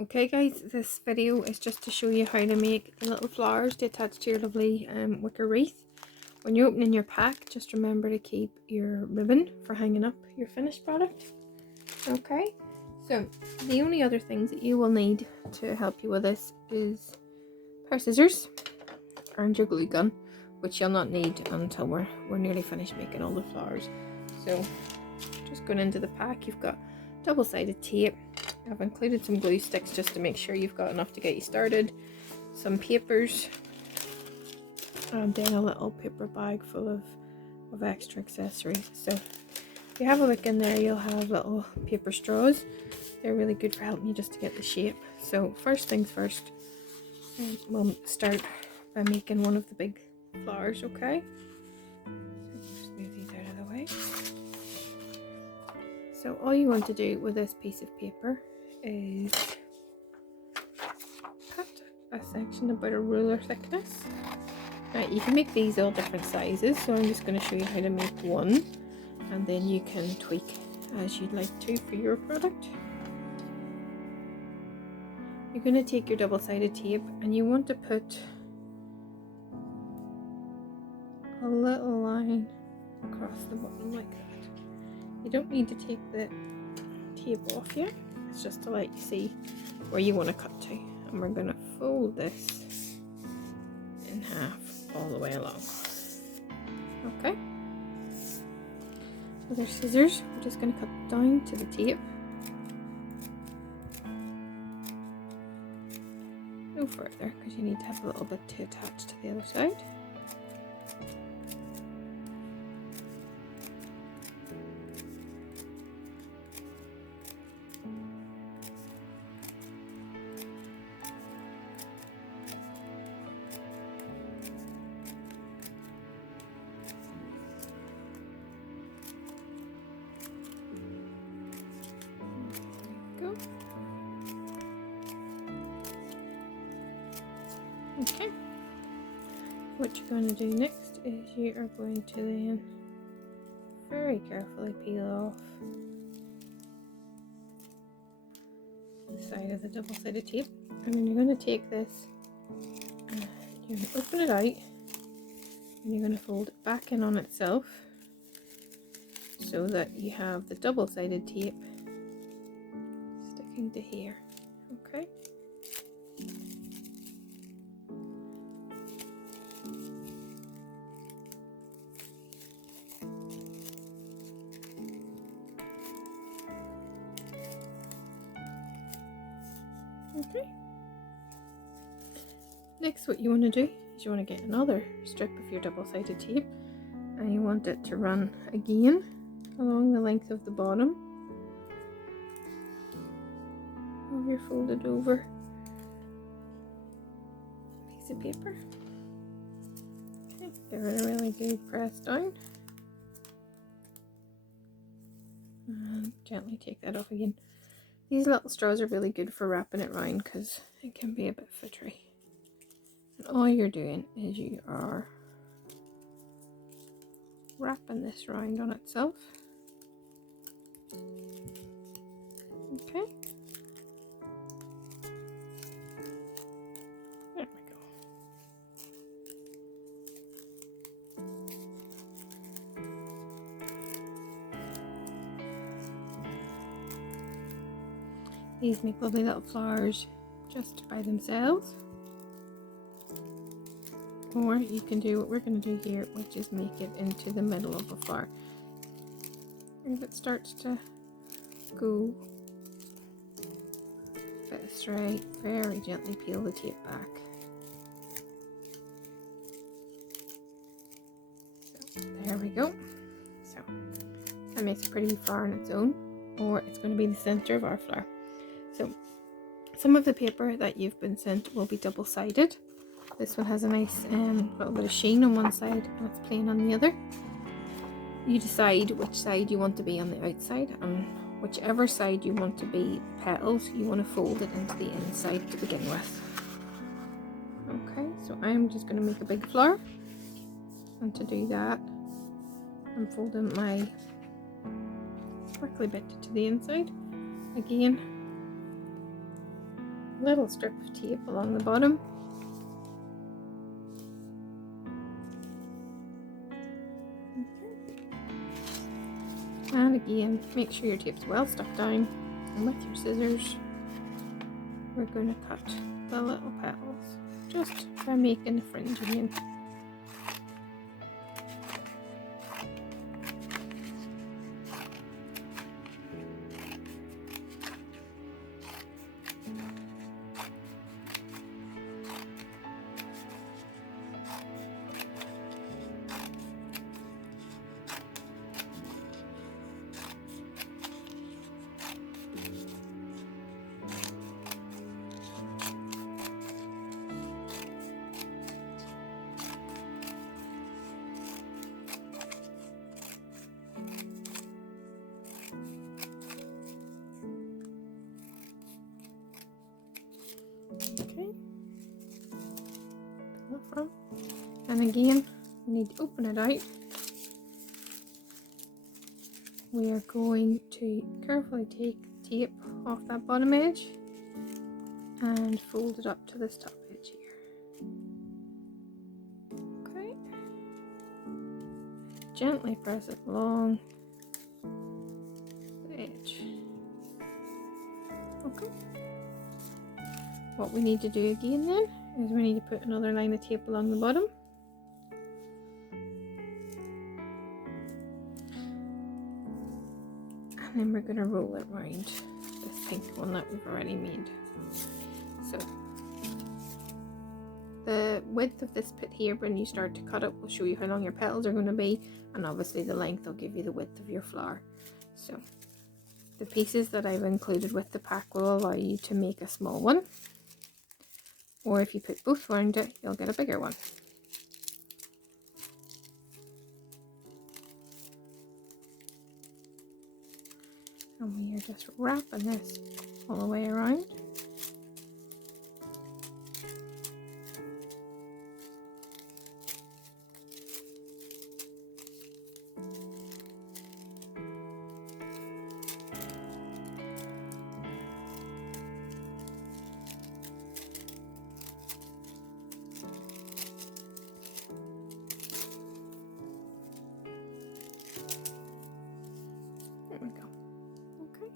Okay guys, this video is just to show you how to make the little flowers to attach to your lovely wicker wreath. When you're opening your pack, just remember to keep your ribbon for hanging up your finished product. Okay, so the only other things that you will need to help you with this is a pair of scissors and your glue gun, which you'll not need until we're nearly finished making all the flowers. So just going into the pack, you've got double-sided tape. I've included some glue sticks just to make sure you've got enough to get you started, some papers, and then a little paper bag full of extra accessories. So if you have a look in there, you'll have little paper straws. They're really good for helping you just to get the shape. So first things first, we'll start by making one of the big flowers, okay? So just move these out of the way. So all you want to do with this piece of paper is cut a section about a ruler thickness. Now you can make these all different sizes, so I'm just going to show you how to make one, and then you can tweak as you'd like to for your product. You're going to take your double-sided tape and you want to put a little line across the bottom like that. You don't need to take the tape off yet, it's just to let you see where you want to cut to. And we're going to fold this in half all the way along. Okay, with our scissors, we're just going to cut down to the tape. No further, because you need to have a little bit to attach to the other side. Go. Okay, what you're going to do next is you are going to then very carefully peel off the side of the double-sided tape, and then you're going to take this and you're going to open it out and you're going to fold it back in on itself so that you have the double-sided tape sticking to here. Okay, okay. Next, what you want to do is you want to get another strip of your double-sided tape and you want it to run again along the length of the bottom of your folded over piece of paper. Okay, give it a really good press down and gently take that off again. These little straws are really good for wrapping it round because it can be a bit fittery. And all you're doing is you are wrapping this round on itself. Okay. There we go. These make lovely little flowers just by themselves. Or you can do what we're going to do here, which is make it into the middle of a flower. And if it starts to go a bit astray, very gently peel the tape back. So there we go. So that makes a pretty flower on its own, or it's going to be the center of our flower. So some of the paper that you've been sent will be double-sided. This one has a nice little bit of sheen on one side and it's plain on the other. You decide which side you want to be on the outside, and whichever side you want to be petals, you want to fold it into the inside to begin with. Okay, so I'm just going to make a big flower, and to do that I'm folding my sparkly bit to the inside again. little strip of tape along the bottom. And again, make sure your tape's well stuck down, and with your scissors we're going to cut the little petals just by making the fringe again. Okay, from, and again we need to open it out. We are going to carefully take the tape off that bottom edge and fold it up to this top edge here. Okay, gently press it along the edge. Okay, what we need to do again then is we need to put another line of tape along the bottom. And then we're going to roll it around this pink one that we've already made. So the width of this bit here, when you start to cut it, will show you how long your petals are going to be, and obviously the length will give you the width of your flower. So the pieces that I've included with the pack will allow you to make a small one, or if you put both around it, you'll get a bigger one. And we are just wrapping this all the way around. There we go. Okay.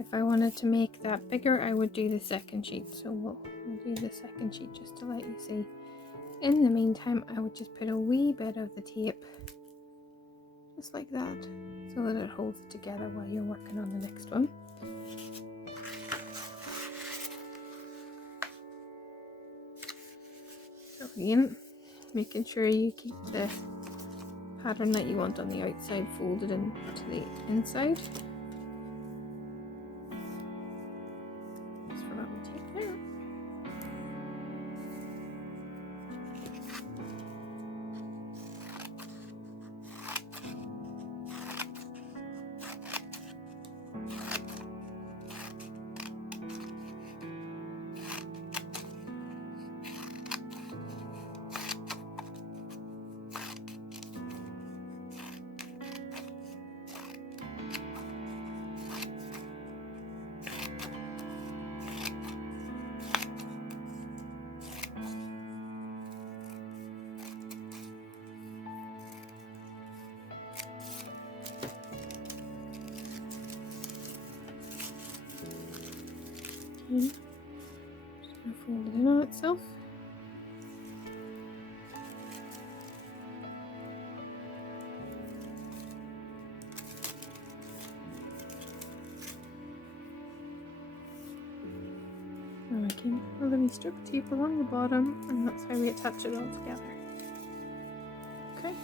If I wanted to make that bigger, I would do the second sheet. So we'll do the second sheet just to let you see. In the meantime, I would just put a wee bit of the tape, just like that, so that it holds it together while you're working on the next one. So again, making sure you keep the pattern that you want on the outside folded into the inside. Just forgot my tape there. Just going to fold it in on itself. And again, a little strip of tape along the bottom, and that's how we attach it all together. Okay.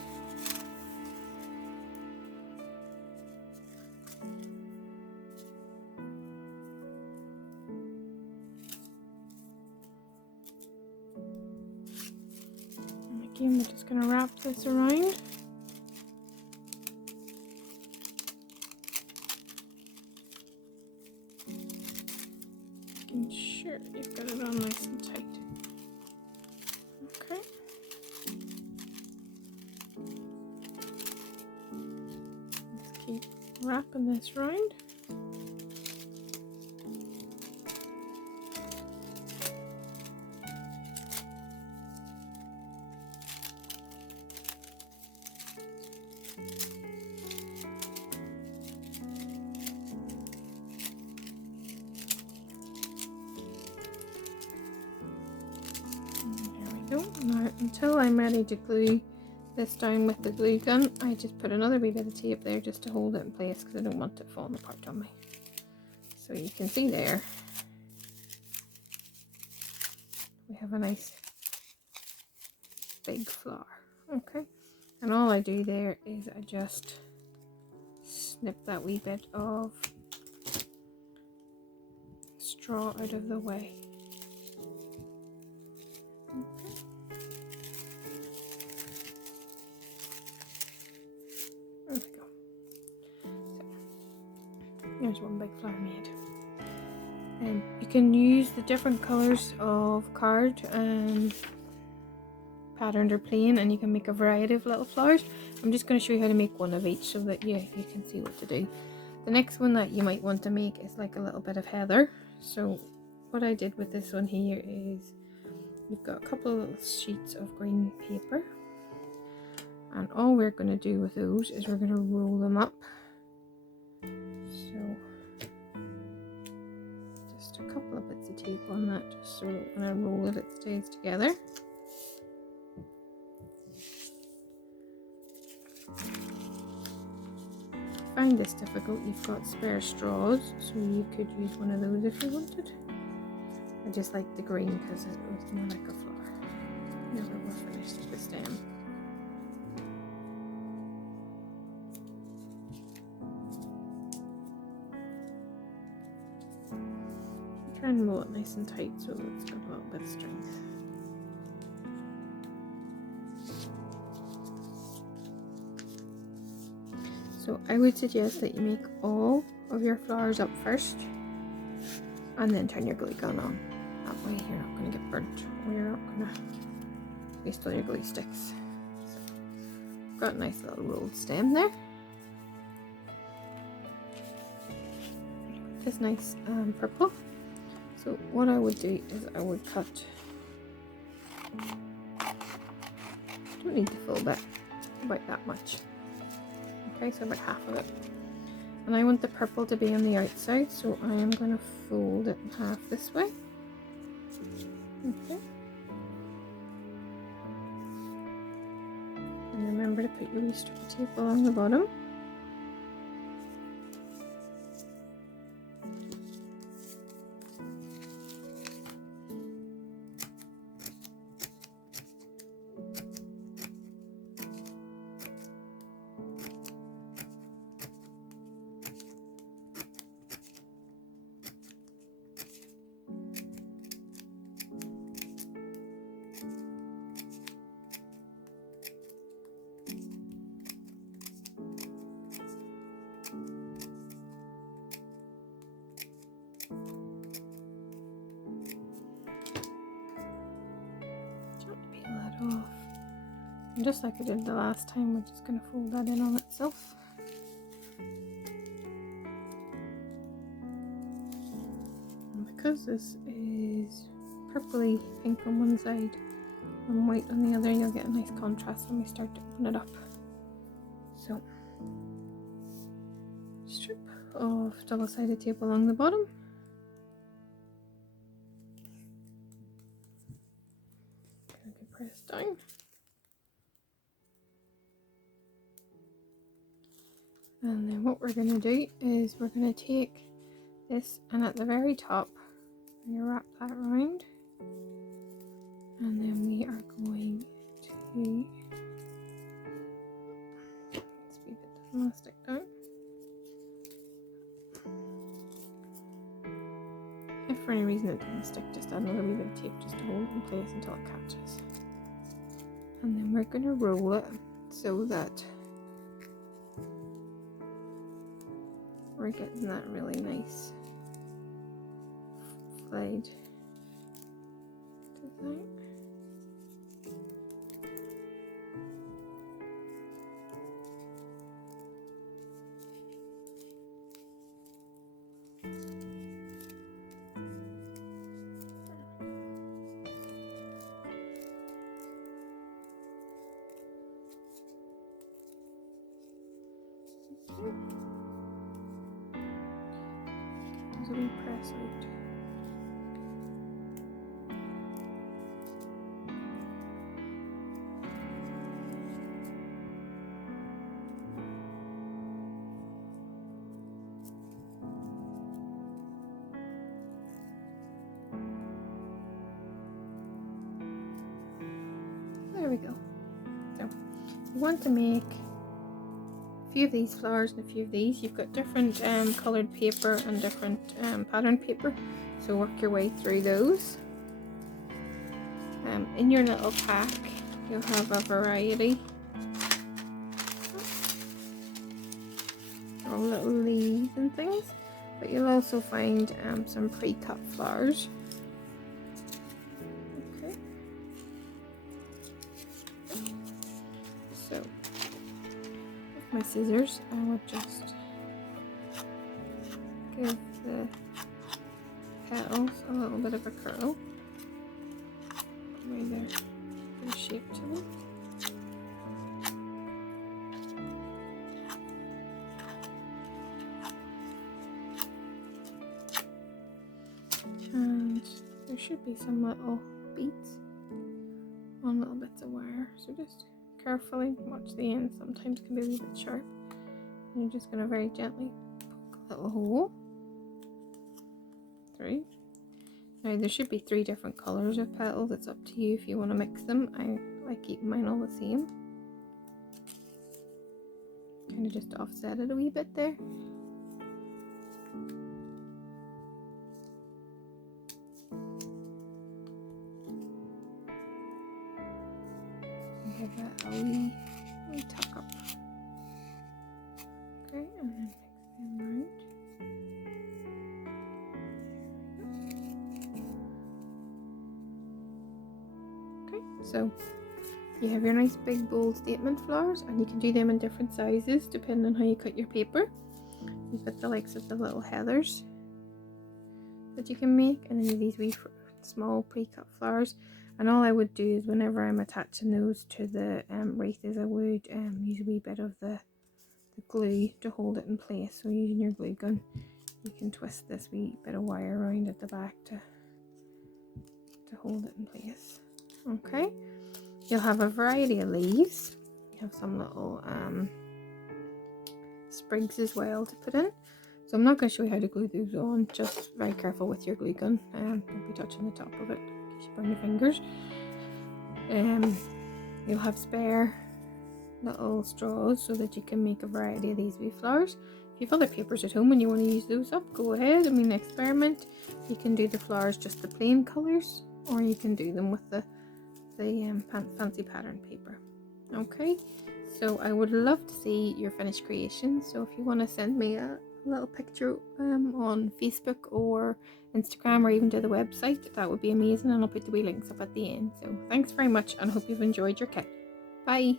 Again, we're just going to wrap this around. Making sure that you've got it on nice and tight. Okay. Let's keep wrapping this round. until I'm ready to glue this down with the glue gun, I just put another wee bit of tape there just to hold it in place because I don't want it falling apart on me. So you can see there, we have a nice big flower. Okay, and all I do there is I just snip that wee bit of straw out of the way. Okay. There we go. So, there's one big flower made. You can use the different colours of card patterned or plain, and you can make a variety of little flowers. I'm just going to show you how to make one of each so that you can see what to do. The next one that you might want to make is like a little bit of heather. So what I did with this one here is we've got a couple of little sheets of green paper, and all we're going to do with those is we're going to roll them up. So just a couple of bits of tape on that just so that when I roll it, it stays together. If you find this difficult, you've got spare straws, so you could use one of those if you wanted. I just like the green because it was more like a flower. Now that we're finished with the stem. Try and roll it nice and tight so it's got a little bit of strength. So I would suggest that you make all of your flowers up first and then turn your glue gun on. That way you're not going to get burnt or you're not going to waste all your glue sticks. So I've got a nice little rolled stem there. This nice purple. So what I would do is I would cut, don't need the full bit, about that much. Okay, so about half of it. And I want the purple to be on the outside, so I am going to fold it in half this way. Okay. And remember to put your wee strip of tape along the bottom. Off. And just like I did the last time, we're just going to fold that in on itself. And because this is purpley pink on one side and white on the other, you'll get a nice contrast when we start to open it up. So, strip of double-sided tape along the bottom. Press down. And then what we're going to do is we're going to take this, and at the very top we're going to wrap that around, and then we are going to, this wee bit doesn't want to stick down. If for any reason it doesn't stick, just add another wee bit of tape just to hold it in place until it catches. And then we're going to roll it so that we're getting that really nice flayed design. So we press out. you want to make a few of these flowers and a few of these. You've got different coloured paper and different pattern paper, so work your way through those. In your little pack you'll have a variety of little leaves and things, but you'll also find some pre-cut flowers. Okay, so with my scissors I would just give the petals a little bit of a curl. Way their shape to them. And there should be some little beads on little bits of wire, so just carefully watch the end. Sometimes it can be a wee bit sharp. And you're just going to very gently poke a little hole through. Now there should be 3 different colours of petals. It's up to you if you want to mix them. I like keeping mine all the same. Kind of just offset it a wee bit there. Give it a wee tuck up. Okay, and then mix them around. So you have your nice big bold statement flowers, and you can do them in different sizes depending on how you cut your paper. You've got the likes of the little heathers that you can make, and then you have these wee small pre-cut flowers. And all I would do is whenever I'm attaching those to the wreath is I would use a wee bit of the glue to hold it in place. So using your glue gun, you can twist this wee bit of wire around at the back to hold it in place. Okay, you'll have a variety of leaves. You have some little sprigs as well to put in. So I'm not going to show you how to glue those on. Just very careful with your glue gun. Don't be touching the top of it in case you burn your fingers. You'll have spare little straws so that you can make a variety of these wee flowers. If you have other papers at home and you want to use those up, go ahead. I mean, experiment. You can do the flowers just the plain colours, or you can do them with the fancy pattern paper. Okay, so I would love to see your finished creations. So if you want to send me a little picture on Facebook or Instagram, or even to the website, that would be amazing, and I'll put the wee links up at the end. So thanks very much, and I hope you've enjoyed your kit. Bye.